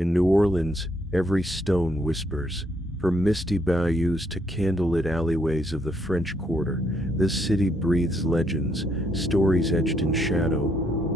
In New Orleans, every stone whispers. From misty bayous to candlelit alleyways of the French Quarter, this city breathes legends, stories etched in shadow,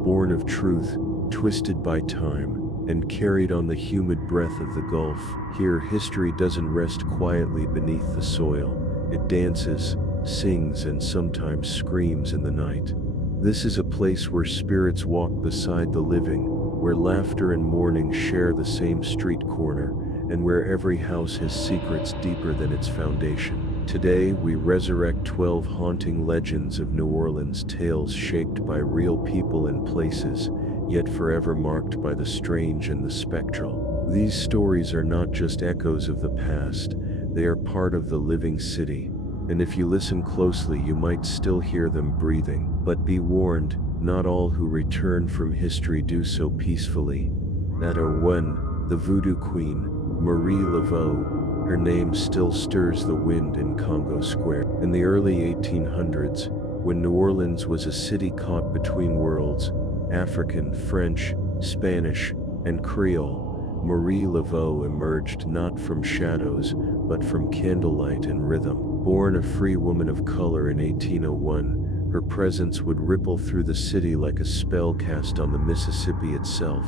born of truth, twisted by time, and carried on the humid breath of the Gulf. Here, history doesn't rest quietly beneath the soil. It dances, sings, and sometimes screams in the night. This is a place where spirits walk beside the living, where laughter and mourning share the same street corner, and where every house has secrets deeper than its foundation. Today, we resurrect 12 haunting legends of New Orleans, tales shaped by real people and places, yet forever marked by the strange and the spectral. These stories are not just echoes of the past, they are part of the living city, and if you listen closely you might still hear them breathing. But be warned, not all who return from history do so peacefully. At 1, the Voodoo Queen, Marie Laveau, her name still stirs the wind in Congo Square. In the early 1800s, when New Orleans was a city caught between worlds, African, French, Spanish, and Creole, Marie Laveau emerged not from shadows, but from candlelight and rhythm. Born a free woman of color in 1801, her presence would ripple through the city like a spell cast on the Mississippi itself.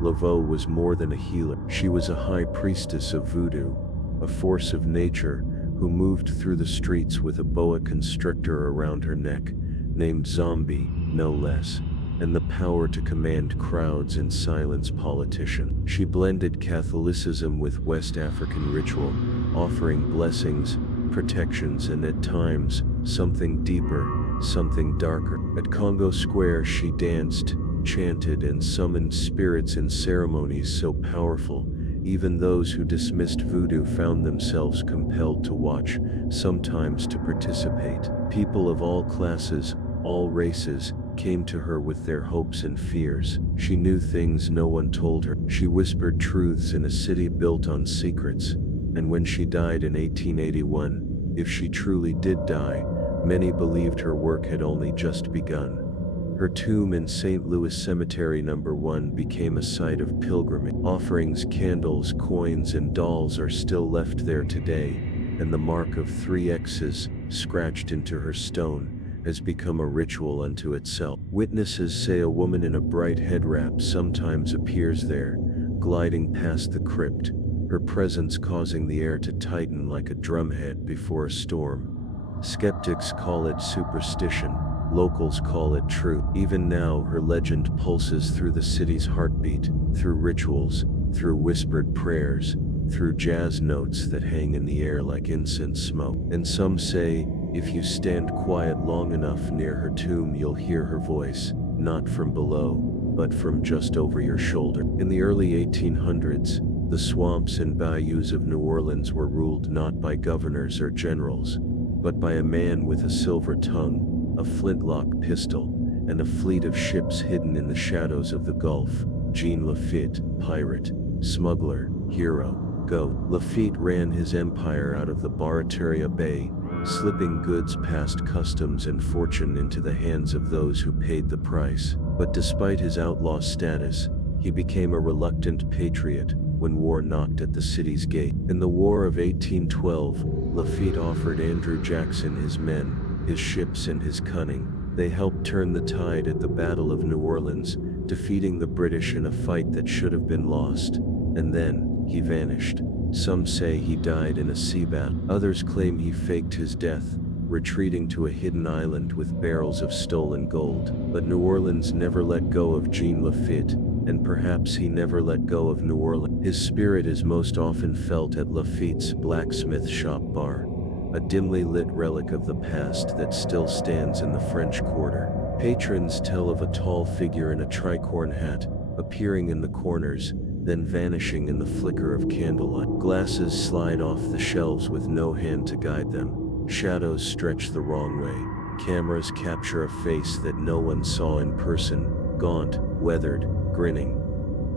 Laveau was more than a healer. She was a high priestess of voodoo, a force of nature who moved through the streets with a boa constrictor around her neck, named Zombie, no less, and the power to command crowds and silence politicians. She blended Catholicism with West African ritual, offering blessings, protections, and at times, something deeper, something darker. At Congo Square she danced, chanted, and summoned spirits in ceremonies so powerful, even those who dismissed voodoo found themselves compelled to watch, sometimes to participate. People of all classes, all races, came to her with their hopes and fears. She knew things no one told her. She whispered truths in a city built on secrets. And when she died in 1881, if she truly did die, many believed her work had only just begun. Her tomb in St. Louis Cemetery No. 1 became a site of pilgrimage. Offerings, candles, coins, and dolls are still left there today, and the mark of 3 X's, scratched into her stone, has become a ritual unto itself. Witnesses say a woman in a bright head wrap sometimes appears there, gliding past the crypt, her presence causing the air to tighten like a drumhead before a storm. Skeptics call it superstition. Locals call it truth. Even now, her legend pulses through the city's heartbeat, through rituals, through whispered prayers, through jazz notes that hang in the air like incense smoke. And some say, if you stand quiet long enough near her tomb, you'll hear her voice, not from below, but from just over your shoulder. In the early 1800s, the swamps and bayous of New Orleans were ruled not by governors or generals, but by a man with a silver tongue, a flintlock pistol, and a fleet of ships hidden in the shadows of the Gulf. Jean Lafitte, pirate, smuggler, hero, go. Lafitte ran his empire out of the Barataria Bay, slipping goods past customs and fortune into the hands of those who paid the price. But despite his outlaw status, he became a reluctant patriot when war knocked at the city's gate. In the War of 1812, Lafitte offered Andrew Jackson his men, his ships, and his cunning. They helped turn the tide at the Battle of New Orleans, defeating the British in a fight that should have been lost. And then, he vanished. Some say he died in a sea battle. Others claim he faked his death, retreating to a hidden island with barrels of stolen gold. But New Orleans never let go of Jean Lafitte, and perhaps he never let go of New Orleans. His spirit is most often felt at Lafitte's blacksmith shop bar, a dimly lit relic of the past that still stands in the French Quarter. Patrons tell of a tall figure in a tricorn hat, appearing in the corners, then vanishing in the flicker of candlelight. Glasses slide off the shelves with no hand to guide them. Shadows stretch the wrong way. Cameras capture a face that no one saw in person, gaunt, weathered, grinning.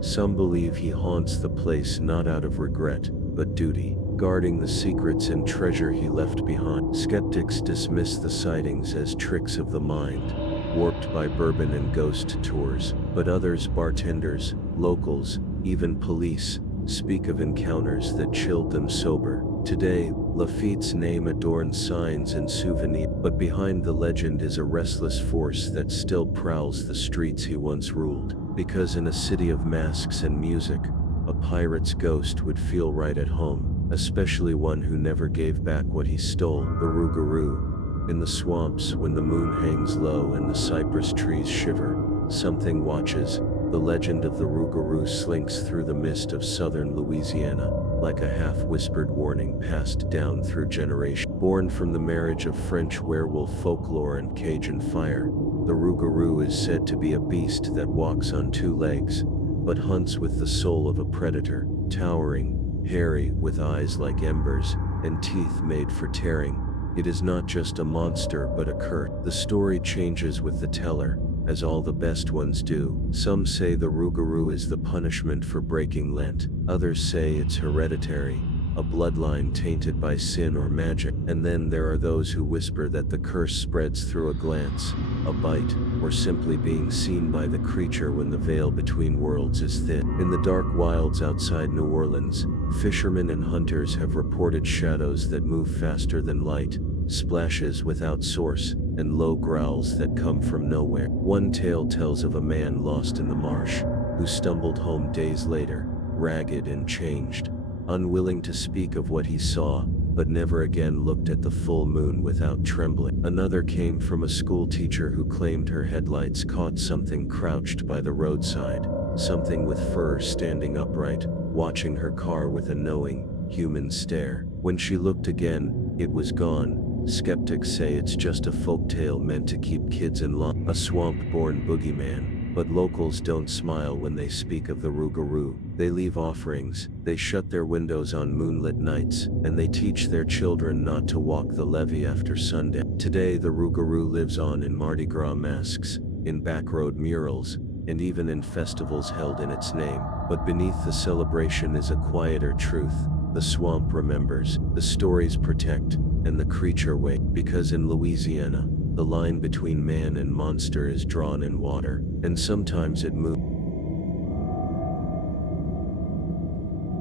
Some believe he haunts the place not out of regret, but duty, guarding the secrets and treasure he left behind. Skeptics dismiss the sightings as tricks of the mind, warped by bourbon and ghost tours, but others, bartenders, Locals, even police, speak of encounters that chilled them sober. Today, Lafitte's name adorns signs and souvenirs, but behind the legend is a restless force that still prowls the streets he once ruled. Because in a city of masks and music, a pirate's ghost would feel right at home, especially one who never gave back what he stole. The Rougarou. In the swamps, when the moon hangs low and the cypress trees shiver, something watches. The legend of the Rougarou slinks through the mist of southern Louisiana, like a half-whispered warning passed down through generations. Born from the marriage of French werewolf folklore and Cajun fire, the Rougarou is said to be a beast that walks on two legs, but hunts with the soul of a predator, towering, hairy, with eyes like embers, and teeth made for tearing. It is not just a monster but a curse. The story changes with the teller, as all the best ones do. Some say the Rougarou is the punishment for breaking Lent. Others say it's hereditary, a bloodline tainted by sin or magic. And then there are those who whisper that the curse spreads through a glance, a bite, or simply being seen by the creature when the veil between worlds is thin. In the dark wilds outside New Orleans, fishermen and hunters have reported shadows that move faster than light, splashes without source, and low growls that come from nowhere. One tale tells of a man lost in the marsh, who stumbled home days later, ragged and changed, unwilling to speak of what he saw, but never again looked at the full moon without trembling. Another came from a school teacher who claimed her headlights caught something crouched by the roadside, something with fur standing upright, watching her car with a knowing, human stare. When she looked again, it was gone. Skeptics say it's just a folktale meant to keep kids in line, a swamp-born boogeyman. But locals don't smile when they speak of the Rougarou. They leave offerings, they shut their windows on moonlit nights, and they teach their children not to walk the levee after sundown. Today the Rougarou lives on in Mardi Gras masks, in backroad murals, and even in festivals held in its name. But beneath the celebration is a quieter truth. The swamp remembers, the stories protect, and the creature waits. Because in Louisiana, the line between man and monster is drawn in water, and sometimes it moves.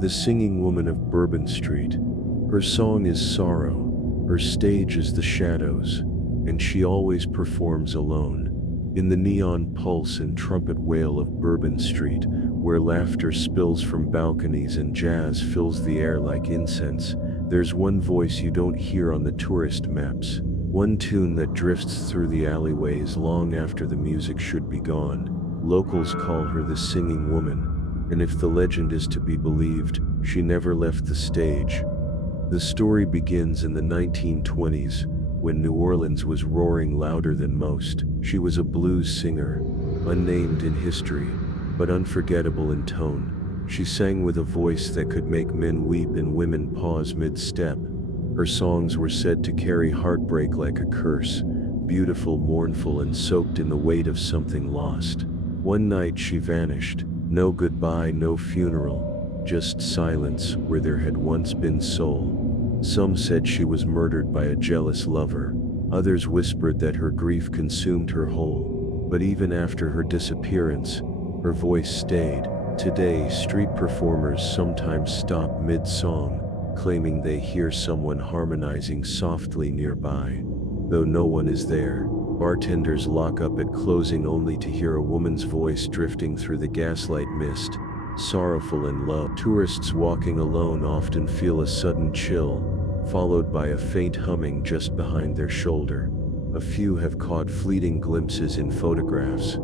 The Singing Woman of Bourbon Street. Her song is sorrow, her stage is the shadows, and she always performs alone. In the neon pulse and trumpet wail of Bourbon Street, where laughter spills from balconies and jazz fills the air like incense, there's one voice you don't hear on the tourist maps, one tune that drifts through the alleyways long after the music should be gone. Locals call her the Singing Woman, and if the legend is to be believed, she never left the stage. The story begins in the 1920s, when New Orleans was roaring louder than most. She was a blues singer, unnamed in history, but unforgettable in tone. She sang with a voice that could make men weep and women pause mid-step. Her songs were said to carry heartbreak like a curse, beautiful, mournful, and soaked in the weight of something lost. One night she vanished. No goodbye, no funeral, just silence where there had once been soul. Some said she was murdered by a jealous lover. Others whispered that her grief consumed her whole. But even after her disappearance, her voice stayed. Today, street performers sometimes stop mid-song, claiming they hear someone harmonizing softly nearby. Though no one is there, bartenders lock up at closing only to hear a woman's voice drifting through the gaslight mist, sorrowful and low. Tourists walking alone often feel a sudden chill, followed by a faint humming just behind their shoulder. A few have caught fleeting glimpses in photographs. A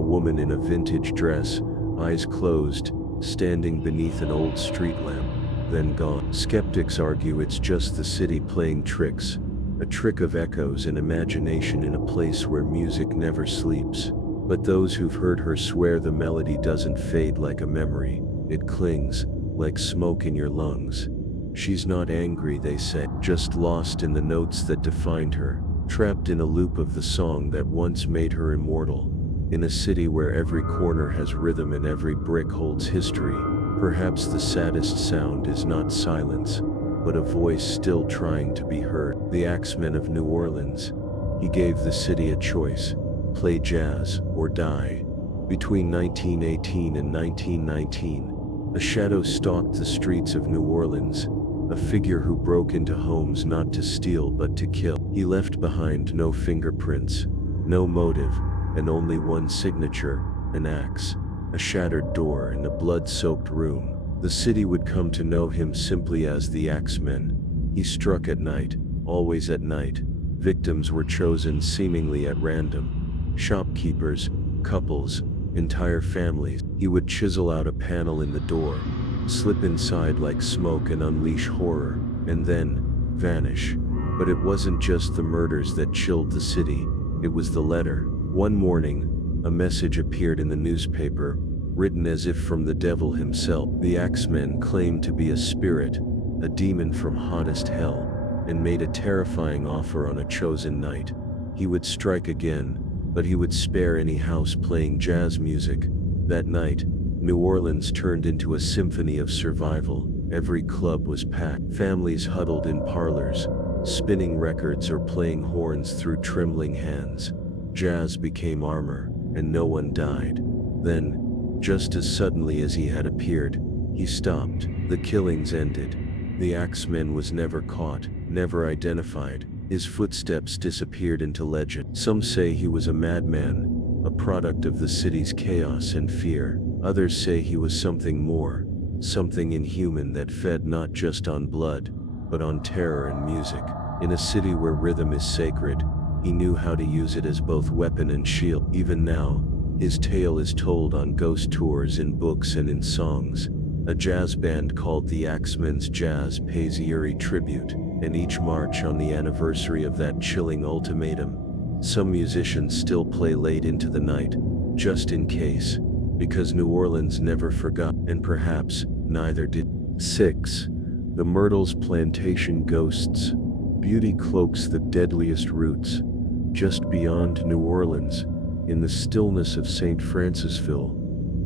woman in a vintage dress, eyes closed, standing beneath an old street lamp, then gone. Skeptics argue it's just the city playing tricks, a trick of echoes and imagination in a place where music never sleeps. But those who've heard her swear the melody doesn't fade like a memory, it clings, like smoke in your lungs. She's not angry, they say, just lost in the notes that defined her, trapped in a loop of the song that once made her immortal. In a city where every corner has rhythm and every brick holds history, perhaps the saddest sound is not silence, but a voice still trying to be heard. The Axeman of New Orleans. He gave the city a choice: play jazz or die. Between 1918 and 1919, a shadow stalked the streets of New Orleans, a figure who broke into homes not to steal but to kill. He left behind no fingerprints, no motive, and only one signature, an axe, a shattered door, and a blood-soaked room. The city would come to know him simply as the Axeman. He struck at night, always at night. Victims were chosen seemingly at random. Shopkeepers, couples, entire families. He would chisel out a panel in the door, slip inside like smoke and unleash horror, and then vanish. But it wasn't just the murders that chilled the city, it was the letter. One morning, a message appeared in the newspaper, written as if from the devil himself. The Axeman claimed to be a spirit, a demon from hottest hell, and made a terrifying offer on a chosen night. He would strike again, but he would spare any house playing jazz music. That night, New Orleans turned into a symphony of survival. Every club was packed. Families huddled in parlors, spinning records or playing horns through trembling hands. Jazz became armor, and no one died. Then, just as suddenly as he had appeared, he stopped. The killings ended. The Axeman was never caught, never identified. His footsteps disappeared into legend. Some say he was a madman, a product of the city's chaos and fear. Others say he was something more, something inhuman that fed not just on blood, but on terror and music. In a city where rhythm is sacred, he knew how to use it as both weapon and shield. Even now, his tale is told on ghost tours, in books, and in songs. A jazz band called the Axeman's Jazz pays eerie tribute, and each March on the anniversary of that chilling ultimatum, some musicians still play late into the night, just in case, because New Orleans never forgot, and perhaps neither did. 6. The Myrtles Plantation Ghosts. Beauty cloaks the deadliest roots. Just beyond New Orleans, in the stillness of St. Francisville,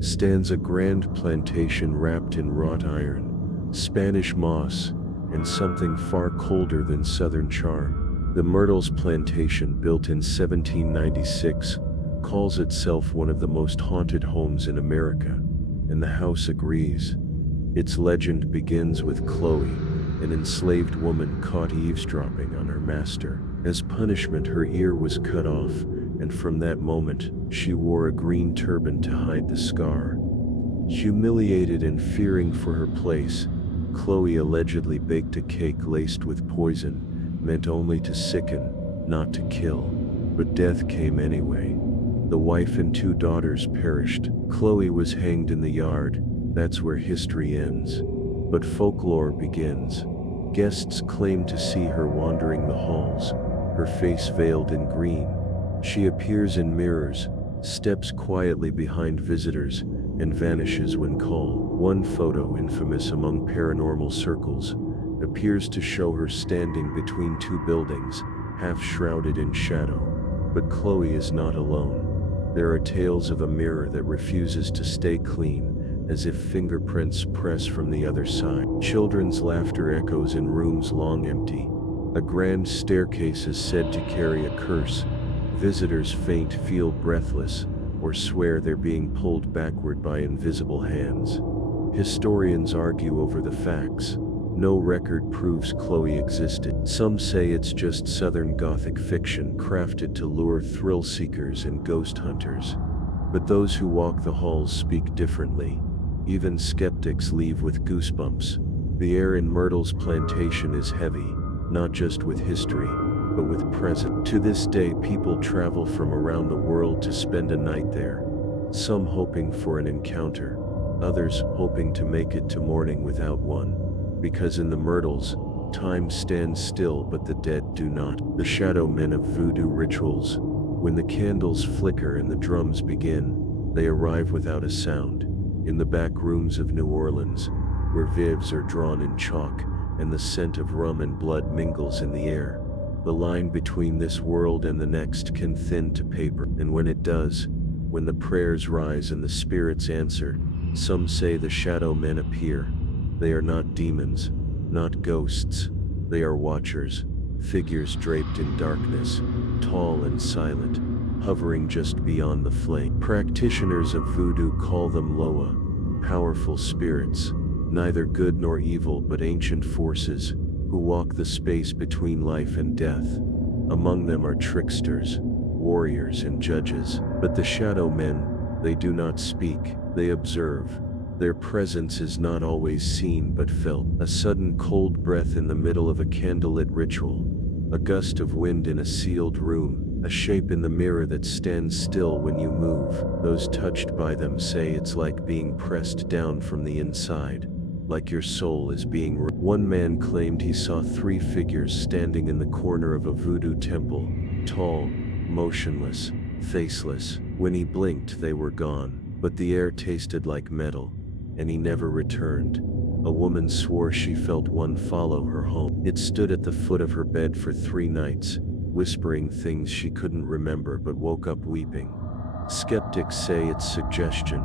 stands a grand plantation wrapped in wrought iron, Spanish moss, and something far colder than southern charm. The Myrtles Plantation, built in 1796, calls itself one of the most haunted homes in America, and the house agrees. Its legend begins with Chloe, an enslaved woman caught eavesdropping on her master. As punishment, her ear was cut off, and from that moment, she wore a green turban to hide the scar. Humiliated and fearing for her place, Chloe allegedly baked a cake laced with poison, meant only to sicken, not to kill. But death came anyway. The wife and 2 daughters perished. Chloe was hanged in the yard. That's where history ends. But folklore begins. Guests claim to see her wandering the halls, her face veiled in green. She appears in mirrors, steps quietly behind visitors, and vanishes when called. One photo, infamous among paranormal circles, appears to show her standing between 2 buildings, half shrouded in shadow. But Chloe is not alone. There are tales of a mirror that refuses to stay clean, as if fingerprints press from the other side. Children's laughter echoes in rooms long empty. A grand staircase is said to carry a curse. Visitors faint, feel breathless, or swear they're being pulled backward by invisible hands. Historians argue over the facts. No record proves Chloe existed. Some say it's just Southern Gothic fiction crafted to lure thrill seekers and ghost hunters. But those who walk the halls speak differently. Even skeptics leave with goosebumps. The air in Myrtles Plantation is heavy, not just with history, but with present. To this day, people travel from around the world to spend a night there. Some hoping for an encounter, others hoping to make it to morning without one. Because in the Myrtles, time stands still but the dead do not. The shadow men of voodoo rituals. When the candles flicker and the drums begin, they arrive without a sound. In the back rooms of New Orleans, where vivs are drawn in chalk, and the scent of rum and blood mingles in the air, the line between this world and the next can thin to paper. And when it does, when the prayers rise and the spirits answer, some say the shadow men appear. They are not demons, not ghosts. They are watchers, figures draped in darkness, tall and silent, hovering just beyond the flame. Practitioners of voodoo call them Loa, powerful spirits, neither good nor evil but ancient forces, who walk the space between life and death. Among them are tricksters, warriors and judges. But the shadow men, they do not speak, they observe. Their presence is not always seen but felt. A sudden cold breath in the middle of a candlelit ritual, a gust of wind in a sealed room, a shape in the mirror that stands still when you move. Those touched by them say it's like being pressed down from the inside, like your soul is being. One man claimed he saw 3 figures standing in the corner of a voodoo temple, tall, motionless, faceless. When he blinked, they were gone, but the air tasted like metal, and he never returned. A woman swore she felt one follow her home. It stood at the foot of her bed for 3 nights, whispering things she couldn't remember but woke up weeping. Skeptics say it's suggestion,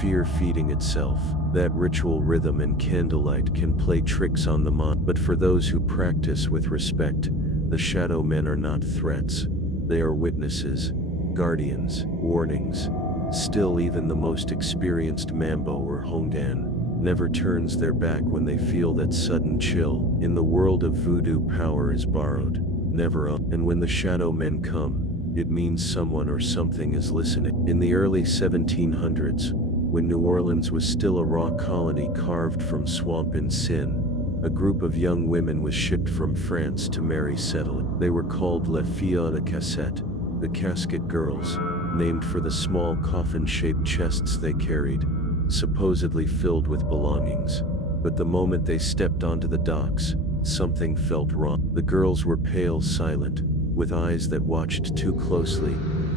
fear feeding itself. That ritual rhythm and candlelight can play tricks on the mind. But for those who practice with respect, the shadow men are not threats. They are witnesses, guardians, warnings. Still, even the most experienced Mambo or Hongdan never turns their back when they feel that sudden chill. In the world of voodoo, power is borrowed, never owned. And when the shadow men come, it means someone or something is listening. In the early 1700s, when New Orleans was still a raw colony carved from swamp and sin, a group of young women was shipped from France to marry settlers. They were called Les Filles de Cassette, the casket girls, named for the small coffin-shaped chests they carried, supposedly filled with belongings. But the moment they stepped onto the docks, something felt wrong. The girls were pale, silent, with eyes that watched too closely,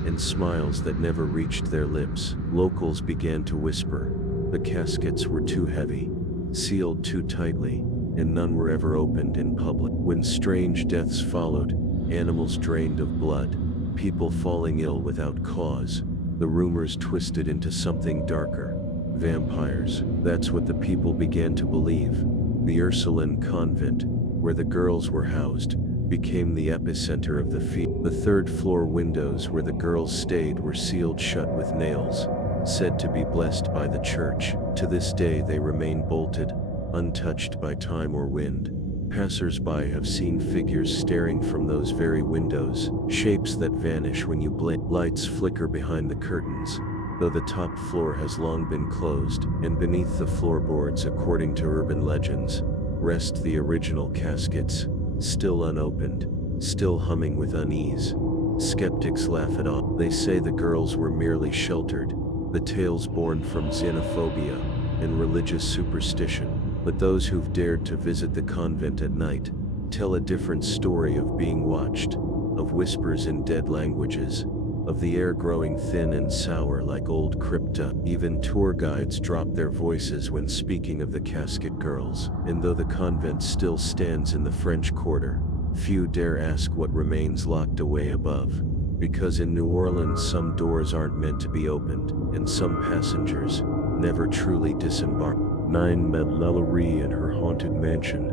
and smiles that never reached their lips. Locals began to whisper. The caskets were too heavy, sealed too tightly, and none were ever opened in public. When strange deaths followed, animals drained of blood, people falling ill without cause, the rumors twisted into something darker. Vampires. That's what the people began to believe. The Ursuline convent, where the girls were housed, became the epicenter of the fear. The 3rd floor windows where the girls stayed were sealed shut with nails, said to be blessed by the church. To this day they remain bolted, untouched by time or wind. Passers-by have seen figures staring from those very windows, shapes that vanish when you blink. Lights flicker behind the curtains, though the top floor has long been closed, and beneath the floorboards, according to urban legends, rest the original caskets, still unopened, still humming with unease. Skeptics laugh it off. They say the girls were merely sheltered, the tales born from xenophobia and religious superstition. But those who've dared to visit the convent at night tell a different story of being watched, of whispers in dead languages, of the air growing thin and sour like old crypta. Even tour guides drop their voices when speaking of the casket girls. And though the convent still stands in the French Quarter, few dare ask what remains locked away above. Because in New Orleans some doors aren't meant to be opened, and some passengers never truly disembark. 9 Madeleine and her haunted mansion.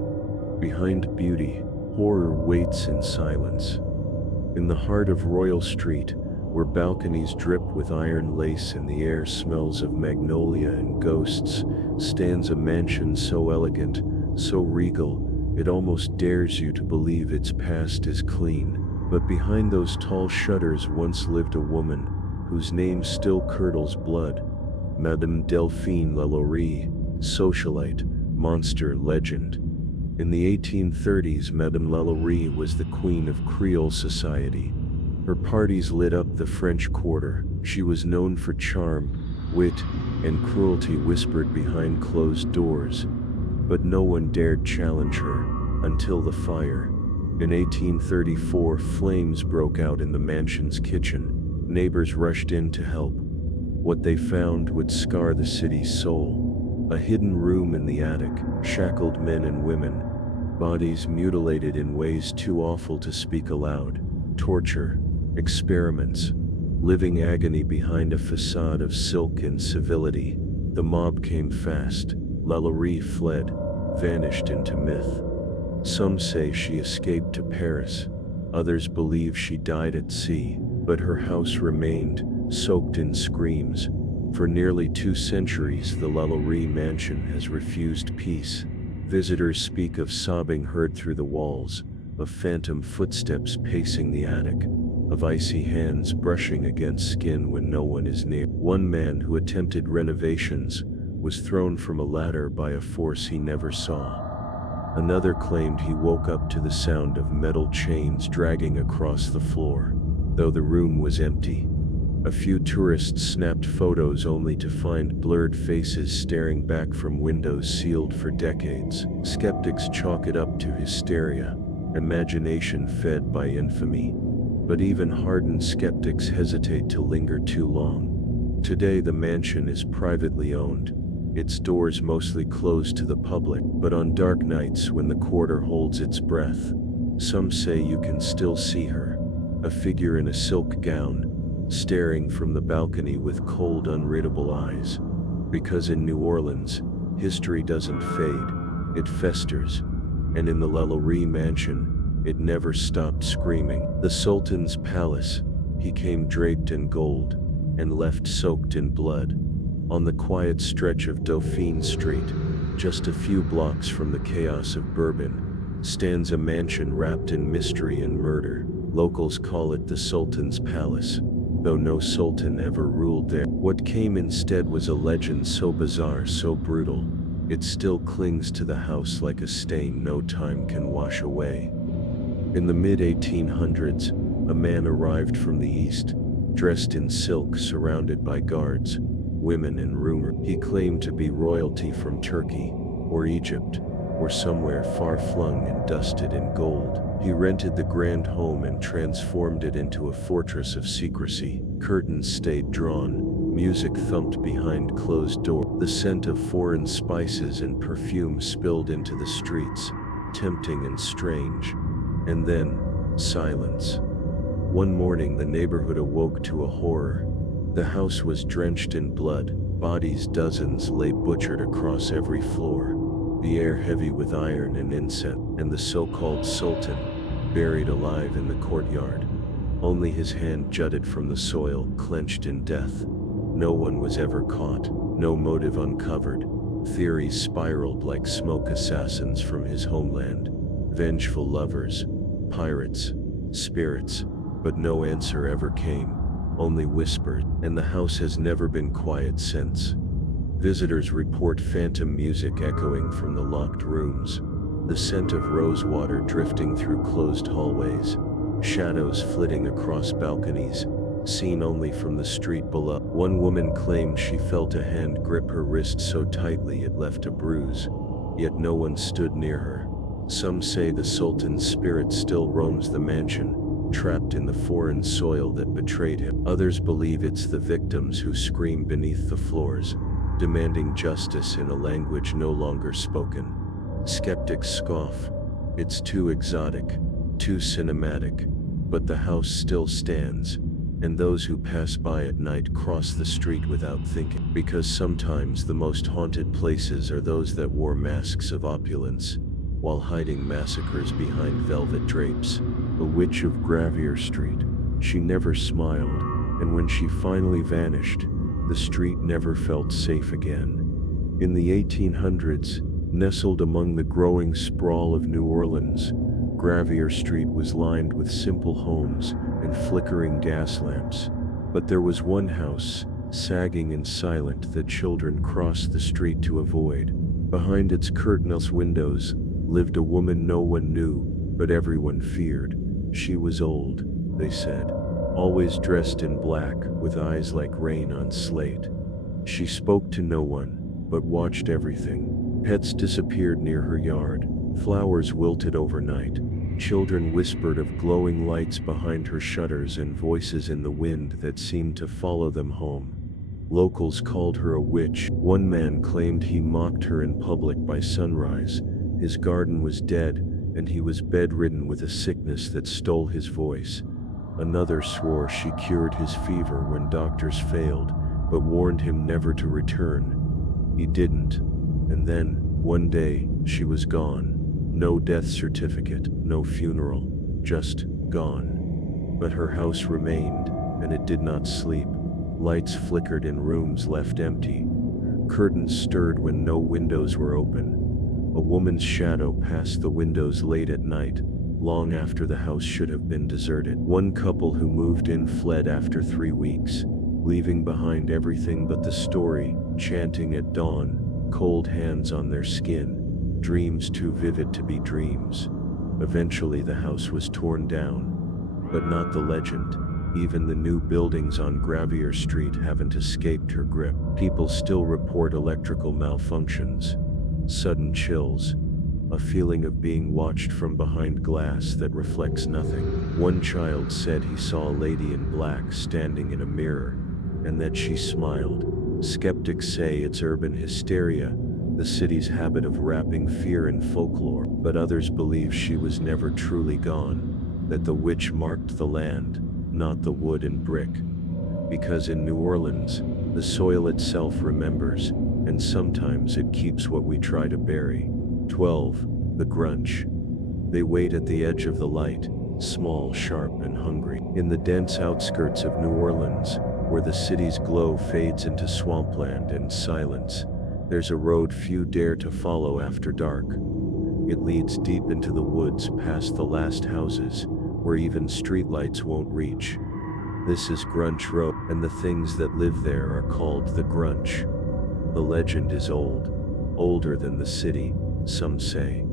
Behind beauty, horror waits in silence. In the heart of Royal Street, where balconies drip with iron lace and the air smells of magnolia and ghosts, stands a mansion so elegant, so regal, it almost dares you to believe its past is clean. But behind those tall shutters once lived a woman, whose name still curdles blood. Madame Delphine Lalaurie, socialite, monster, legend. In the 1830s, Madame Lalaurie was the queen of Creole society. Her parties lit up the French Quarter. She was known for charm, wit, and cruelty whispered behind closed doors. But no one dared challenge her, until the fire. In 1834, flames broke out in the mansion's kitchen. Neighbors rushed in to help. What they found would scar the city's soul. A hidden room in the attic, shackled men and women, bodies mutilated in ways too awful to speak aloud, torture, experiments, living agony behind a facade of silk and civility. The mob came fast. Lalaurie fled, vanished into myth. Some say she escaped to Paris. Others believe she died at sea. But her house remained, soaked in screams. For nearly 2 centuries, the Lalaurie mansion has refused peace. Visitors speak of sobbing heard through the walls, of phantom footsteps pacing the attic, of icy hands brushing against skin when no one is near. One man who attempted renovations was thrown from a ladder by a force he never saw. Another claimed he woke up to the sound of metal chains dragging across the floor, though the room was empty. A few tourists snapped photos only to find blurred faces staring back from windows sealed for decades. Skeptics chalk it up to hysteria, imagination fed by infamy. But even hardened skeptics hesitate to linger too long. Today the mansion is privately owned, its doors mostly closed to the public, but on dark nights when the quarter holds its breath, some say you can still see her, a figure in a silk gown, staring from the balcony with cold, unreadable eyes. Because in New Orleans, history doesn't fade, it festers, and in the Lalaurie mansion, it never stopped screaming. The Sultan's palace, he came draped in gold, and left soaked in blood. On the quiet stretch of Dauphine Street, just a few blocks from the chaos of Bourbon, stands a mansion wrapped in mystery and murder. Locals call it the Sultan's Palace, though no sultan ever ruled there. What came instead was a legend so bizarre, so brutal, it still clings to the house like a stain no time can wash away. In the mid-1800s, a man arrived from the east, dressed in silk, surrounded by guards, women and rumor. He claimed to be royalty from Turkey, or Egypt, or somewhere far-flung and dusted in gold. He rented the grand home and transformed it into a fortress of secrecy. Curtains stayed drawn, music thumped behind closed doors. The scent of foreign spices and perfume spilled into the streets, tempting and strange. And then, silence. One morning the neighborhood awoke to a horror. The house was drenched in blood, bodies dozens lay butchered across every floor, the air heavy with iron and incense, and the so-called Sultan, buried alive in the courtyard. Only his hand jutted from the soil, clenched in death. No one was ever caught, no motive uncovered. Theories spiraled like smoke, assassins from his homeland, vengeful lovers, pirates, spirits, but no answer ever came, only whispers, and the house has never been quiet since. Visitors report phantom music echoing from the locked rooms, the scent of rosewater drifting through closed hallways, shadows flitting across balconies, seen only from the street below. One woman claimed she felt a hand grip her wrist so tightly it left a bruise, yet no one stood near her. Some say the Sultan's spirit still roams the mansion, trapped in the foreign soil that betrayed him. Others believe it's the victims who scream beneath the floors, demanding justice in a language no longer spoken. Skeptics scoff. It's too exotic, too cinematic, but the house still stands, and those who pass by at night cross the street without thinking, because sometimes the most haunted places are those that wore masks of opulence, while hiding massacres behind velvet drapes. The witch of Gravier Street, she never smiled, and when she finally vanished, the street never felt safe again. In the 1800s, nestled among the growing sprawl of New Orleans, Gravier Street was lined with simple homes and flickering gas lamps. But there was one house, sagging and silent, that children crossed the street to avoid. Behind its curtainless windows lived a woman no one knew, but everyone feared. She was old, they said, always dressed in black, with eyes like rain on slate. She spoke to no one, but watched everything. Pets disappeared near her yard, flowers wilted overnight, children whispered of glowing lights behind her shutters and voices in the wind that seemed to follow them home. Locals called her a witch. One man claimed he mocked her in public by sunrise. His garden was dead, and he was bedridden with a sickness that stole his voice. Another swore she cured his fever when doctors failed, but warned him never to return. He didn't. And then, one day, she was gone. No death certificate, no funeral, just gone. But her house remained, and it did not sleep. Lights flickered in rooms left empty. Curtains stirred when no windows were open. A woman's shadow passed the windows late at night, long after the house should have been deserted. One couple who moved in fled after 3 weeks, leaving behind everything but the story, chanting at dawn, cold hands on their skin, dreams too vivid to be dreams. Eventually the house was torn down, but not the legend. Even the new buildings on Gravier Street haven't escaped her grip. People still report electrical malfunctions, sudden chills, a feeling of being watched from behind glass that reflects nothing. One child said he saw a lady in black standing in a mirror, and that she smiled. Skeptics say it's urban hysteria, the city's habit of wrapping fear in folklore, but others believe she was never truly gone, that the witch marked the land, not the wood and brick. Because in New Orleans, the soil itself remembers, and sometimes it keeps what we try to bury. 12. The Grunch. They wait at the edge of the light, small, sharp, and hungry. In the dense outskirts of New Orleans, where the city's glow fades into swampland and silence, there's a road few dare to follow after dark. It leads deep into the woods past the last houses, where even streetlights won't reach. This is Grunch Road, and the things that live there are called the Grunch. The legend is old, older than the city, some say.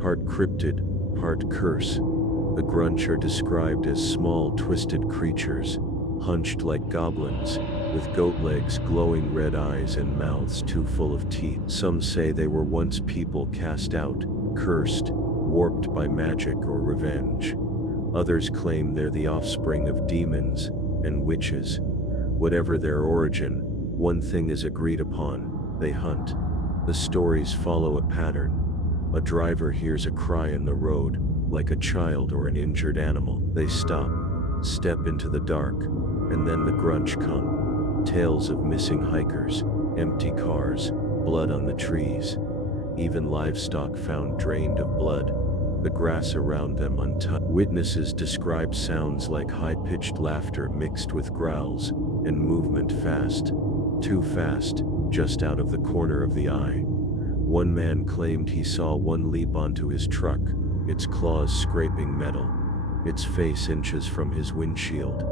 Part cryptid, part curse. The Grunch are described as small, twisted creatures, hunched like goblins, with goat legs, glowing red eyes, and mouths too full of teeth. Some say they were once people cast out, cursed, warped by magic or revenge. Others claim they're the offspring of demons and witches. Whatever their origin, one thing is agreed upon: they hunt. The stories follow a pattern. A driver hears a cry in the road, like a child or an injured animal. They stop, step into the dark, and then the Grunch come. Tales of missing hikers, empty cars, blood on the trees, even livestock found drained of blood, the grass around them untouched. Witnesses describe sounds like high-pitched laughter mixed with growls, and movement fast, too fast, just out of the corner of the eye. One man claimed he saw one leap onto his truck, its claws scraping metal, its face inches from his windshield.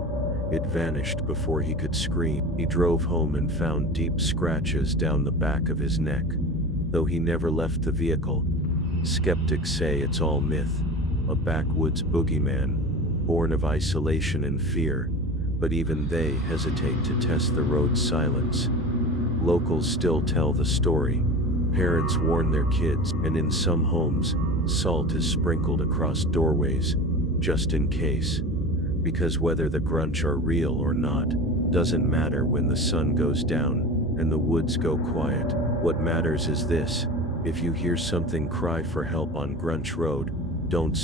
It vanished before he could scream. He drove home and found deep scratches down the back of his neck, though he never left the vehicle. Skeptics say it's all myth, a backwoods boogeyman, born of isolation and fear, but even they hesitate to test the road's silence. Locals still tell the story. Parents warn their kids, and in some homes, salt is sprinkled across doorways, just in case. Because whether the Grunch are real or not, doesn't matter when the sun goes down and the woods go quiet. What matters is this: if you hear something cry for help on Grunch Road, don't